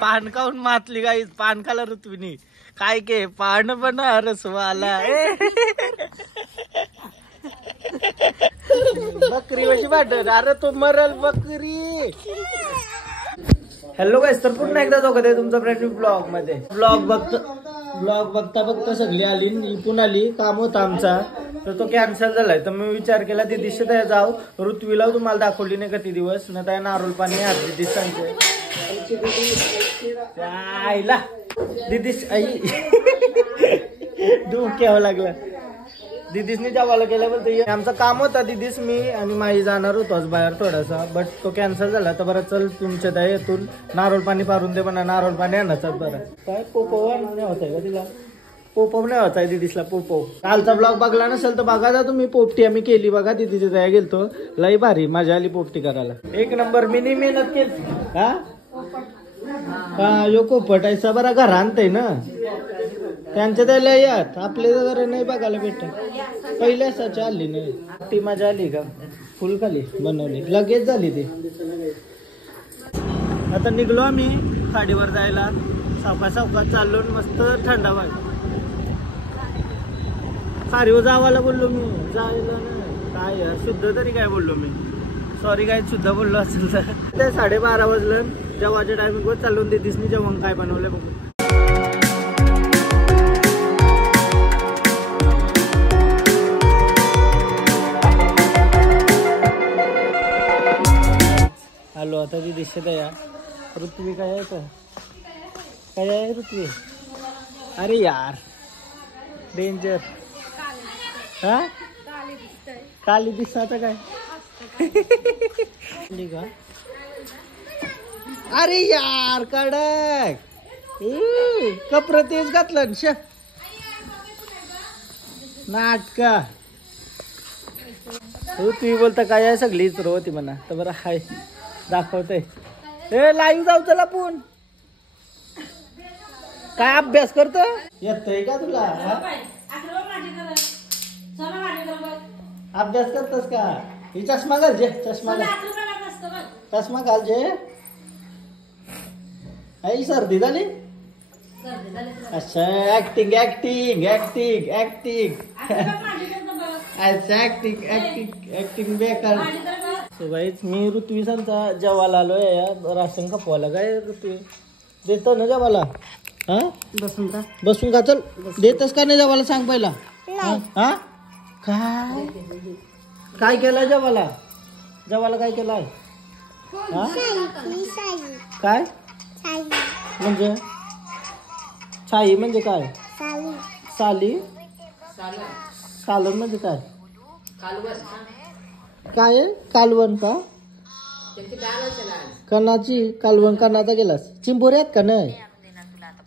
पान खाऊन मातली गाईस. पान खाला ऋत्विनी. काय के पान बनारस वाला. बकरी कशी वाटत. अरे तो मरल बकरी. हॅलो गाईस, तर पुन्हा एकदा दोघं आहे तुमचा फ्रेंड ब्लॉग मध्ये. ब्लॉग बघता बघता सगळी आली. इथून आली. काम होता आमचा तर तो कॅन्सल झालाय. तर मी विचार केला ती दिशा त्या जाऊ. ऋत्वीला तुम्हाला दाखवली नाही का ती दिवस ना. त्या नारोल पाणी अर्धी दिस सांगते आईला. दिदीश आई दुःख यावं लागलं. दिदीसनी जेवायला गेल्यावर आमचं काम होता. दिदीस मी आणि माई जाणार होतो आज बाहेर थोडासा. बट तो कॅन्सल झाला. तर बरं चल तुमच्या त्या येथून नारोल पाणी पारून दे म्हणा. नारोल पाणी आणायचं बरं. काय पोपव नाही होत आहे का तिला. पोपव नाही होत आहे दिदीसला. पोपव कालचा ब्लॉग बघला नसेल तर बघा जा तुम्ही. पोपटी आम्ही केली बघा. दिदीच्या त्या गेलतो. लई भारी मजा आली पोपटी करायला. एक नंबर मिनी मेहनत केली. हा यो पोपटायचा बरा घर आणतय ना. त्यांच्या त्याला यात आपले जरा नाही बघायला भेटत. पहिल्या असाची आली नाही. ती मजा आली का. फुल खाली बनवली लगेच झाली ती. आता निघलो आम्ही खाडीवर जायला. सावकाश चाललो. मस्त थंडा वाट. खारीवर जावायला बोललो मी. जायला काय यार शुद्ध तरी काय बोललो मी. सॉरी काय शुद्ध बोललो असेल तर. ते 12:30 वाजलं. जेव्हाच्या टायमिंग वर चालून दे. दिसनी जेवण काय बनवलं बघू. आलो आता ती दिसत आहे. ऋत्वी काय आहे का. काय आहे ऋत्वी. अरे यार डेंजर. हा काली दिसत काय. का अरे यार कडक. कपडे तेच घातलं श नाटका. तुम्ही बोलता काय आहे सगळीच होती म्हणा. तर बरं हाय दाखवतय. ए लाईव्ह जाऊ चला. पण काय अभ्यास करतो. येतोय का तुला. अभ्यास करतोस का. ही चष्मा घालजे. चष्मा घालजे. आई सर्दी झाली. अच्छा ऍक्टिंग ऍक्टिंग ऍक्टिंग ऍक्टिंग. अच्छा ऍक्टिंग ऍक्टिंग ऍक्टिंग बेकार. मी ऋत्वीसांचा जेवायला आलोय. या राशन खपवायला. काय ऋत्वी देतो ना जेवायला. हा बसून का. चल देतस का नाही जेवायला सांग पहिला. हा काय काय केलंय जेवायला. जेवायला काय केलंय. हा काय म्हणजे छाई म्हणजे काय. साली सालन म्हणजे काय. काय कालवण का. कणाची कालवण. कणाचा गेलास. चिंबोऱ्यात का नाही.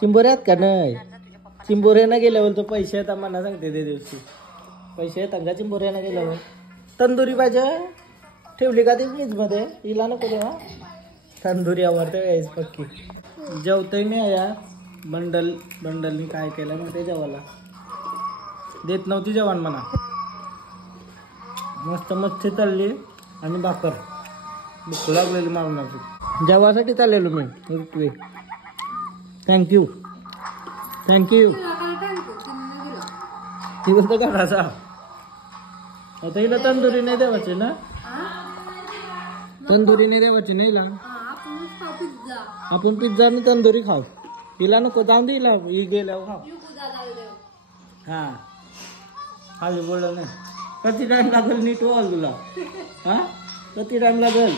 चिंबोऱ्यात का नाही. चिंबोऱ्यानं गेल्यावर तो पैसे येतात मला सांगते. ते दिवशी पैसे येतात का चिंबोऱ्यानं गेल्यावर. तंदुरी पाहिजे ठेवली का ती फ्रीज मध्ये. हिला नको तेव्हा. तंदुरी आवडते गाईस पक्की. जेवतोय मी या बंडलनी काय केलं मग ते जेवायला देत नव्हती जेवण म्हणा. मस्त मच्छी तळली आणि भाकर. भूक लागलेली मारण्याची. जेवासाठी चाललेलो मी. Ritvi thank you thank you. ती बोलतो का असा. आता हिला तंदुरी नाही देवाची ना. तंदुरी नाही देवाची नाही ला. आपण पिझ्झा आणि तंदुरी खाऊ. हिला नको जाऊन दे. हिला ही गेल्यावर खाऊ. हा हा बोललं नाही. कधी टाइम लागेल नीट व्हाल तुला. हा कधी टाइम लागेल.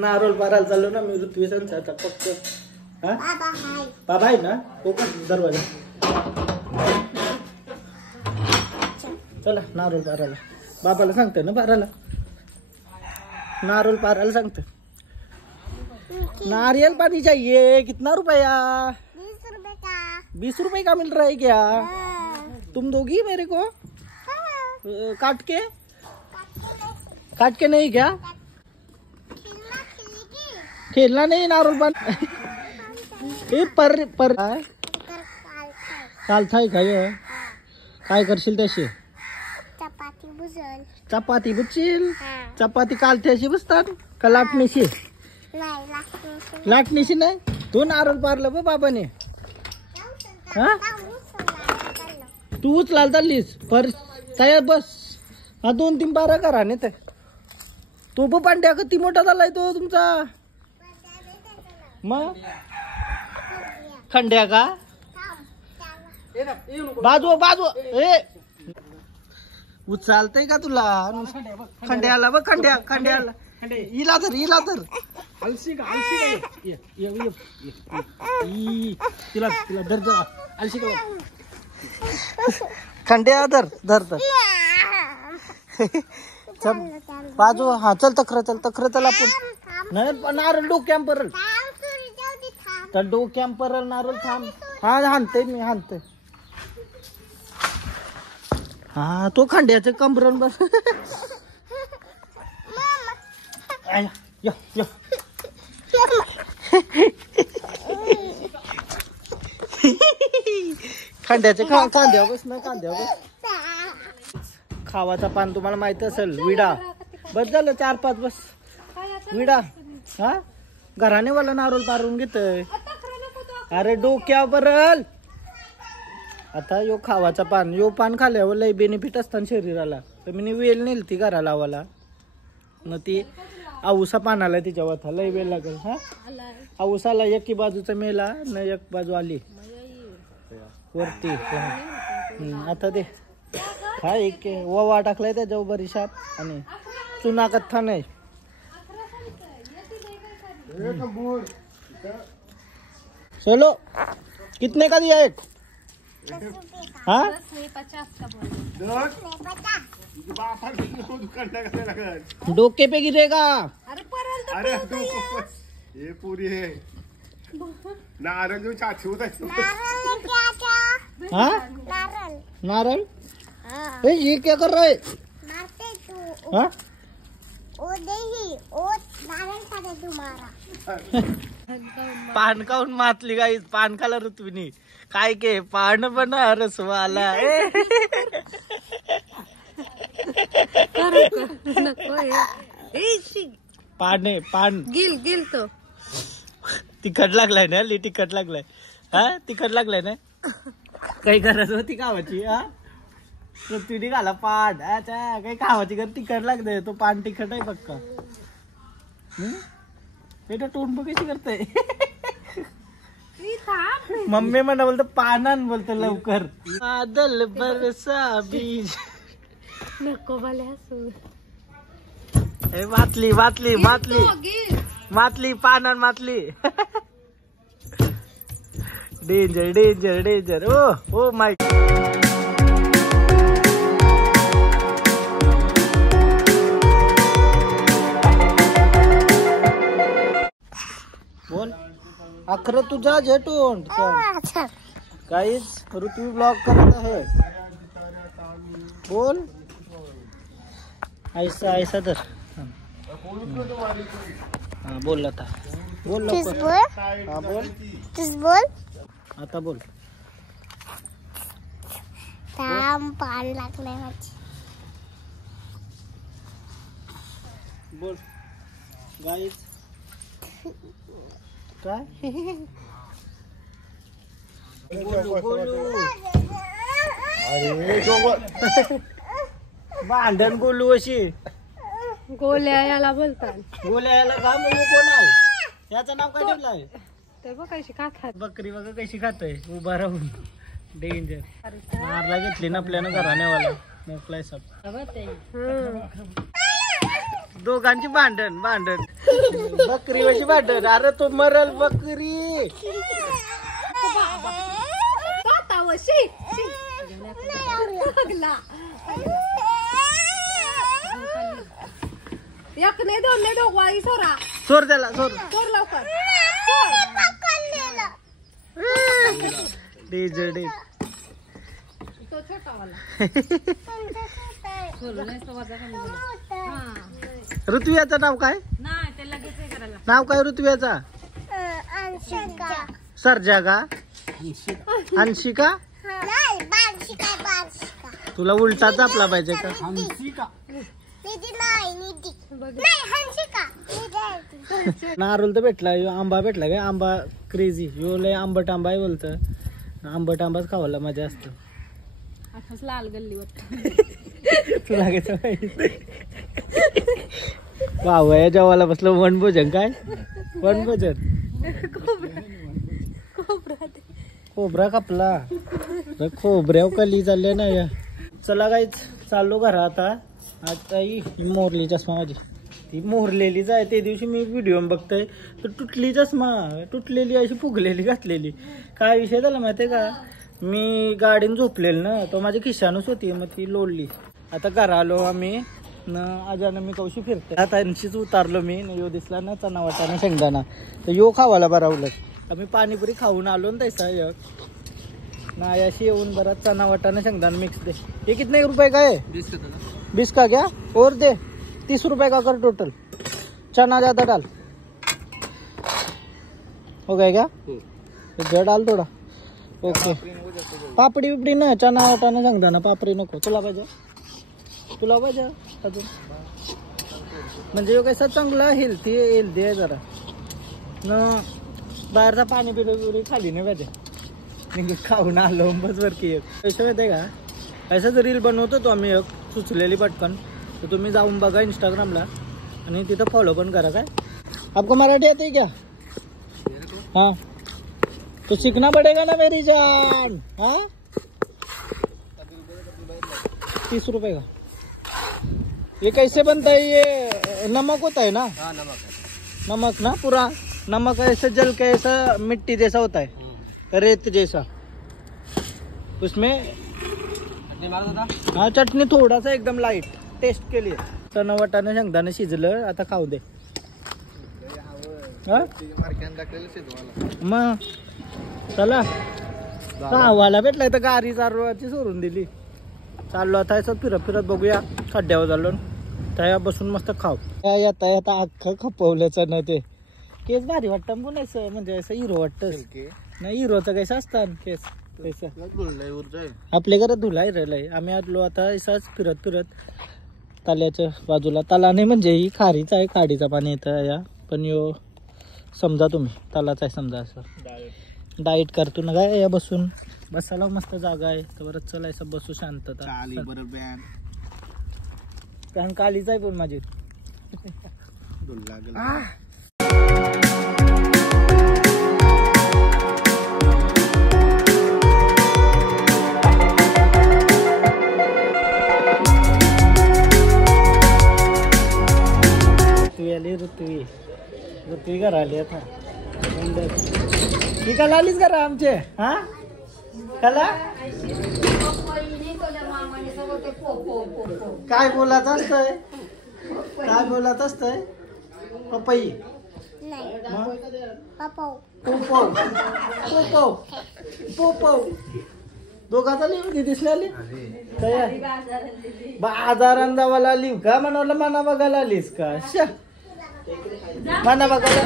नारोल पारायला चाललो ना मी ऋत्वी संचा फक्त. हा बाबा आहे ना. दरवाजा चला नारोल पारायला. बाबाला सांगते ना पारायला. नारोल पारायला सांगते. नारियल पानी चाहिए. कितना रुपया. 20 रुपए का मिल रहा है क्या. तुम दोगी मेरे को. काट के नहीं क्या. खेलना नहीं नारोल पानी. पर चालताय काय करशील त्याशी. चपाती बुजशील. चपाती कालथ्याशी बुजतात का लाटणीशी. लाटणीशी नाही तो नारळ पारलं बा बाबाने. हा तू उचलाल चाललीस पर तयार बस. हा 2-3 बारा करा नाही तर तो पण पांड्या किती मोठा झालाय तो तुमचा. मग खंड्या का बाजू बाजू ए उचलतय का तुला. खंड्याला बघ खंड्या खंड्याला इला तर अलसी का तिला तिला धर अलसी का खंड्या धर चल बाजू. हा चल तक्र चल आपण नाही नारळ डोक्याम परल तर डोक्याम परल नारळ थांब. हा हाणते मी हाणते. हा तो खंड्याचं कंबरण बस. खंड्याचे कांद्या बस ना कांद्या बस. खावाचा पान तुम्हाला माहित असेल विडा बस झालं 4-5 बस विडा. हा घराने वाला नारळ पारून घेतोय. अरे डोक्या बरल. आता यो खावाचा पान यो पान खाल्यावर लय बेनिफिट असतात शरीराला. तर मी वेल नेल ती घरा लावाला न ती आऊसा पानाला तिच्या वथा लय वेळ लागेल. हा आऊसाला एकी बाजूचा मेला न एक बाजू आली वरती. आता ते हा एक ओवा टाकलाय त्याच्यावर बरीशाप आणि चुना कथ्था नाही. चलो कितने का दिया एक. हाँ डोके पे गिरेगा. अरे ये पूरी है नारळ जो चाची होता. हाँ नारळ ये क्या कर रहा है. हाँ पान खाऊन मातली गाई. पान खाला ऋतुनी काय के पान बना रसवाला. पाने पान गिल तो तिखट लागलाय ना. ली तिखट लागलाय. हा तिखट लागलाय ना. काही गरज होती खावाची. हा ऋतुनी घाला पान. अच्छा काही खावाची गरज तिखट लागतंय. तो पान तिखट आहे पक्का. बेटा टोन बघ कशी करते. मम्मी म्हणा बोलतो पानान बोलतो लवकर. बादल बरसा बीज नको मला हसू. मातली मातली मातली मातली पानान मातली. Danger danger danger. Oh my बोल अखर तुझा झेटून काहीच ऋतू ब्लॉग करत आहे. बोल ऐसा ऐसा तर हा बोल आता बोल लवकर. हा बोल आता बोल. पान लागले बोल गाईज काय भांडण बोलू अशी. गोल्या याला बोलतात. गोल्या याला का म्हणू कोण आहे. याचं नाव काय ठेवलं आहे. ते बघ कशी का खात. बकरी बघा कशी खातय उभा राहून. डेंजर मारला घेतली ना आपल्यानं घराण्यावाला मोकलाय सब. दोघांची भांडण बकरी वशी भांडण. अरे तो मरल बकरी. एक नाही दोन नाही दोघ सोरा सोर त्याला सोर लवकर. डेंजर डे तो छोटावाला. ऋतुयाचं नाव काय. नाही ते लगेच करायला. नाव काय ऋतुयाचा. सर्जा का अंशिका. तुला उलटा चापला पाहिजे का. नारळ तर भेटला, ह्यो आंबा भेटला काय, आंबा क्रेझी, ह्यो लय आंबट आंबा आहे बोलतं. आंबट आंबाच खावायला मजा असतं. आताच लाल गल्लीवर तुला कसं माहिती? वावया जेवायला बसलो. वनभोजन काय वनभोजन? खोबरा कापला, खोबऱ्याव कली चालले ना या. चला गाईच चाललो घरा आता. आता ही मोरली चष्मा माझी, ती मोरलेलीच आहे. ते दिवशी मी व्हिडिओ बघतोय तर तुटली चष्मा, तुटलेली अशी फुगलेली घातलेली. काय विषय झाला माहितीये का, मी गाडीन झोपलेली ना, तो माझ्या खिशानच होती, मग ती लोडली. आता घरा आलो आम्ही न, आजानं मी कौशी फिरते. आता यांशीच उतारलो मी, यो दिसला ना चना वाटाणा शेंगदाणा, तर यो खावायला बरा उलट. आम्ही पाणीपुरी खाऊन आलो ना तैसा एक नाही अशी येऊन बरा चना वाटाणा शेंगदाणा मिक्स दे. ये कितने रुपए का है? 20 का क्या और दे 30 रुपए का कर टोटल. चना ज्यादा डाल. हो गया क्या? जड़ डाल थोडा. ओके. पापडी बिपडी ना, चना वाटाणा शेंगदाणा, पापडी नको. तुला पाहिजे? तुला पाहिजे अजून? म्हणजे कसं चांगला हेल्दी आहे जरा न. बाहेरचा पाणी बिरी खाली नाही पाहिजे. खाऊन आलो बस वर की. एक पैसे माहिती का, असं रील बनवतो तो आम्ही एक सुचलेली पटकन, तर तुम्ही जाऊन बघा इंस्टाग्रामला आणि तिथं फॉलो पण करा. काय आपको मराठी आती क्या? हाँ तो सीखना पड़ेगा ना मेरी जान. हाँ 30 रुपए का. ये कैसे बनता है? ये नमक होता है ना? हाँ नमक है. नमक ना पूरा नमक ऐसे जल के ऐसा मिट्टी जैसा होता है, रेत जैसा. उसमें हाँ चटनी थोड़ा सा एकदम लाइट टेस्ट के लिए. चना वाटाणा शेंगदाणा शिजलं, आता खाऊ दे. मग चला खावायला भेटलाय तर गाडी चारवाची सोडून दिली. चाललो आता असं फिरत फिरत बघूया. खड्ड्यावर चाललो त्या बसून मस्त खाऊ. येता येता अख्खं खपवल्याचं ना ते केस भारी वाटतं पुण्याचं, म्हणजे असं हिरो वाटतं नाही. हिरोचं कसं असतं केस तसं. आपल्या घरात धुलाय राहिलंय. आम्ही आलो आता असाच फिरत फिरत ताल्याच्या बाजूला. ताला नाही म्हणजे ही खारीच आहे, खाडीचं पाणी येतं या. पण यो समजा तुम्ही तालाच आहे समजा. असं डाईट करतो ना काय या बसून. बसायला मस्त जागा आहे तर बरं चलायचं बसू शांतता. कारण कालीच आहे पण माझी. ऋत्वी घरा आली आता. ती काल आलीच घरा आमचे. हा कला काय बोलात असतंय, काय बोलात असतंय? पपई दोघाचा लिव दिसले आली बाजारात जावाला आली का? म्हणाला मना बघायला आलीस का? मना बघायला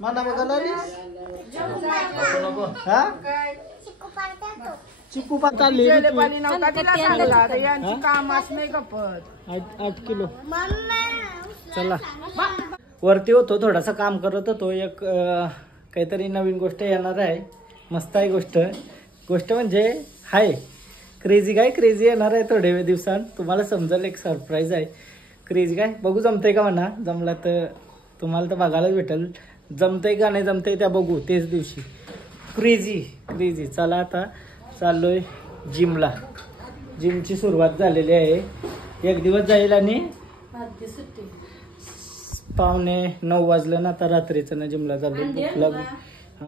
मना बघायला आलीस हा? चिकू पात आली 8 किलो. चला वरती होतो, थोडासा काम करत होतो. एक काहीतरी नवीन गोष्ट येणार आहे. मस्त आहे गोष्ट म्हणजे हाय क्रेझी. काय क्रेझी येणार आहे थोड्या दिवसांत, तुम्हाला समजेल. एक सरप्राईज आहे क्रेझी. काय बघू जमतंय का म्हणा. जमला तर तुम्हाला तर बघायलाच भेटेल. जमतंय का नाही जमतंय त्या बघू तेच दिवशी. क्रेझी. चला आता चाललोय जिमला. जिमची सुरुवात झालेली आहे. एक दिवस जाईल आणि 8:45 वाजलं ना आता रात्रीचं ना जिमला चाललो.